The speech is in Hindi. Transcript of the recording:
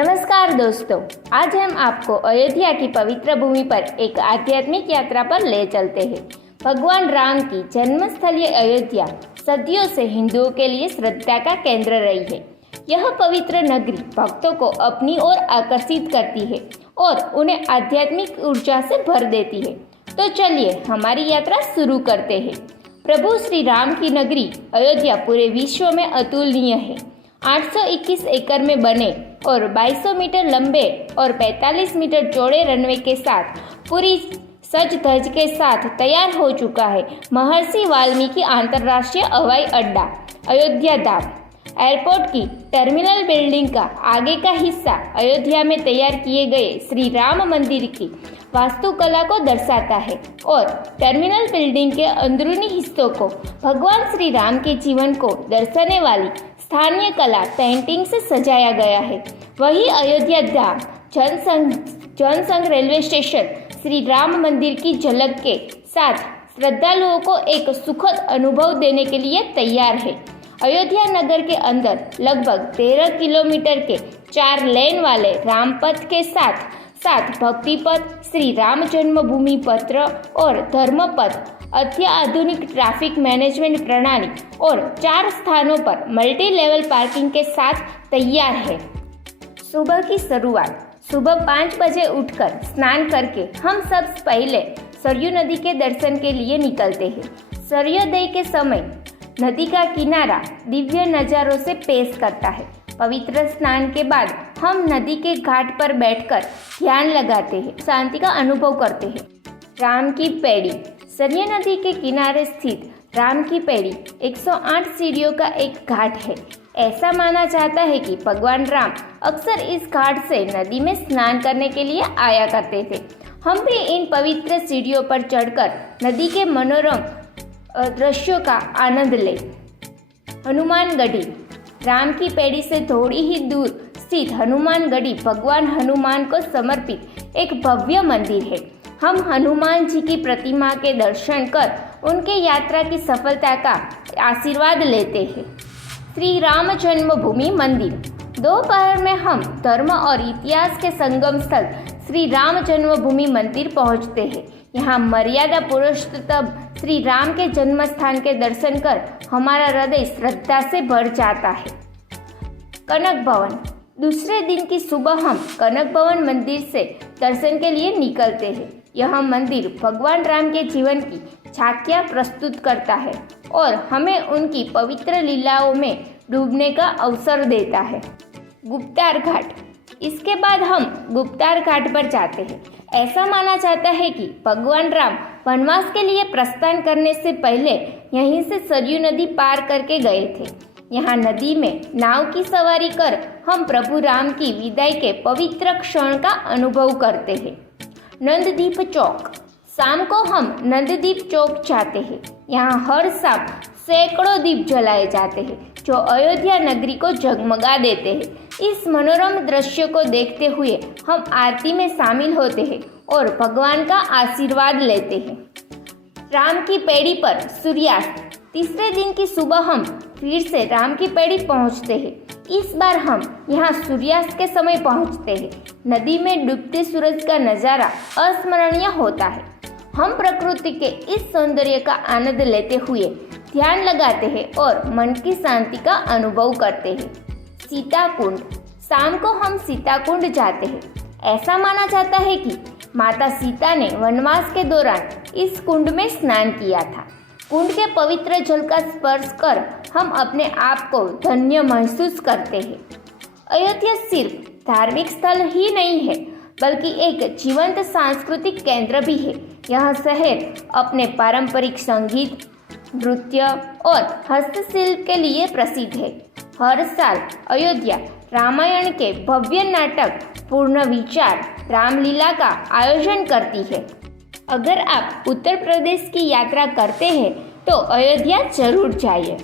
नमस्कार दोस्तों, आज हम आपको अयोध्या की पवित्र भूमि पर एक आध्यात्मिक यात्रा पर ले चलते हैं। भगवान राम की जन्मस्थली अयोध्या सदियों से हिंदुओं के लिए श्रद्धा का केंद्र रही है। यह पवित्र नगरी भक्तों को अपनी ओर आकर्षित करती है और उन्हें आध्यात्मिक ऊर्जा से भर देती है। तो चलिए हमारी यात्रा शुरू करते हैं। प्रभु श्री राम की नगरी अयोध्या पूरे विश्व में अतुलनीय है। 821 एकड़ में बने और 2200 मीटर लंबे और 45 मीटर चौड़े रनवे के साथ पूरी सज धज के साथ तैयार हो चुका है महर्षि वाल्मीकि अंतर्राष्ट्रीय हवाई अड्डा। अयोध्या धाम एयरपोर्ट की टर्मिनल बिल्डिंग का आगे का हिस्सा अयोध्या में तैयार किए गए श्री राम मंदिर की वास्तुकला को दर्शाता है और टर्मिनल बिल्डिंग के अंदरूनी हिस्सों को भगवान श्री राम के जीवन को दर्शाने वाली स्थानीय कला पेंटिंग से सजाया गया है। वही अयोध्या धाम जनसंघ रेलवे स्टेशन श्री राम मंदिर की झलक के साथ श्रद्धालुओं को एक सुखद अनुभव देने के लिए तैयार है। अयोध्या नगर के अंदर लगभग 13 किलोमीटर के 4 लेन वाले रामपथ के साथ भक्ति पथ, श्री राम जन्मभूमि पथ और धर्मपथ अत्याधुनिक ट्रैफिक मैनेजमेंट प्रणाली और 4 स्थानों पर मल्टी लेवल पार्किंग के साथ तैयार है। सुबह की शुरुआत सुबह 5 बजे उठकर स्नान करके हम सब पहले सरयू नदी के दर्शन के लिए निकलते हैं। सूर्योदय के समय नदी का किनारा दिव्य नज़ारों से पेश करता है। पवित्र स्नान के बाद हम नदी के घाट पर बैठकर ध्यान लगाते हैं, शांति का अनुभव करते हैं। राम की पैड़ी सरयू नदी के किनारे स्थित राम की पैड़ी 108 सीढ़ियों का एक घाट है। ऐसा माना जाता है कि भगवान राम अक्सर इस घाट से नदी में स्नान करने के लिए आया करते थे। हम भी इन पवित्र सीढ़ियों पर चढ़कर नदी के मनोरम दृश्यों का आनंद लें। हनुमानगढ़ी राम की पैड़ी से थोड़ी ही दूर स्थित हनुमानगढ़ी भगवान हनुमान को समर्पित एक भव्य मंदिर है। हम हनुमान जी की प्रतिमा के दर्शन कर उनके यात्रा की सफलता का आशीर्वाद लेते हैं। श्री राम जन्मभूमि मंदिर दोपहर में हम धर्म और इतिहास के संगम स्थल श्री राम जन्मभूमि मंदिर पहुंचते हैं। यहाँ मर्यादा पुरुषोत्तम श्री राम के जन्म स्थान के दर्शन कर हमारा हृदय श्रद्धा से भर जाता है। कनक भवन दूसरे दिन की सुबह हम कनक भवन मंदिर से दर्शन के लिए निकलते हैं। यह मंदिर भगवान राम के जीवन की झांकियाँ प्रस्तुत करता है और हमें उनकी पवित्र लीलाओं में डूबने का अवसर देता है। गुप्तार घाट इसके बाद हम गुप्तार घाट पर जाते हैं। ऐसा माना जाता है कि भगवान राम वनवास के लिए प्रस्थान करने से पहले यहीं से सरयू नदी पार करके गए थे। यहाँ नदी में नाव की सवारी कर हम प्रभु राम की विदाई के पवित्र क्षण का अनुभव करते हैं। नंददीप चौक शाम को हम नंददीप चौक जाते हैं। यहाँ हर शाम सैकड़ों दीप जलाए जाते हैं जो अयोध्या नगरी को जगमगा देते हैं। इस मनोरम दृश्य को देखते हुए हम आरती में शामिल होते हैं और भगवान का आशीर्वाद लेते हैं। राम की पैड़ी पर सूर्यास्त तीसरे दिन की सुबह हम फिर से राम की पैड़ी पहुंचते हैं। इस बार हम यहाँ सूर्यास्त के समय पहुंचते हैं। नदी में डूबते सूरज का नज़ारा अस्मरणीय होता है। हम प्रकृति के इस सौंदर्य का आनंद लेते हुए ध्यान लगाते हैं और मन की शांति का अनुभव करते हैं। सीता कुंड शाम को हम सीता कुंड जाते हैं। ऐसा माना जाता है कि माता सीता ने वनवास के दौरान इस कुंड में स्नान किया था। कुंड के पवित्र जल का स्पर्श कर हम अपने आप को धन्य महसूस करते हैं। अयोध्या सिर्फ धार्मिक स्थल ही नहीं है बल्कि एक जीवंत सांस्कृतिक केंद्र भी है। यह शहर अपने पारंपरिक संगीत, नृत्य और हस्तशिल्प के लिए प्रसिद्ध है। हर साल अयोध्या रामायण के भव्य नाटक पूर्ण विचार रामलीला का आयोजन करती है। अगर आप उत्तर प्रदेश की यात्रा करते हैं तो अयोध्या जरूर जाइए।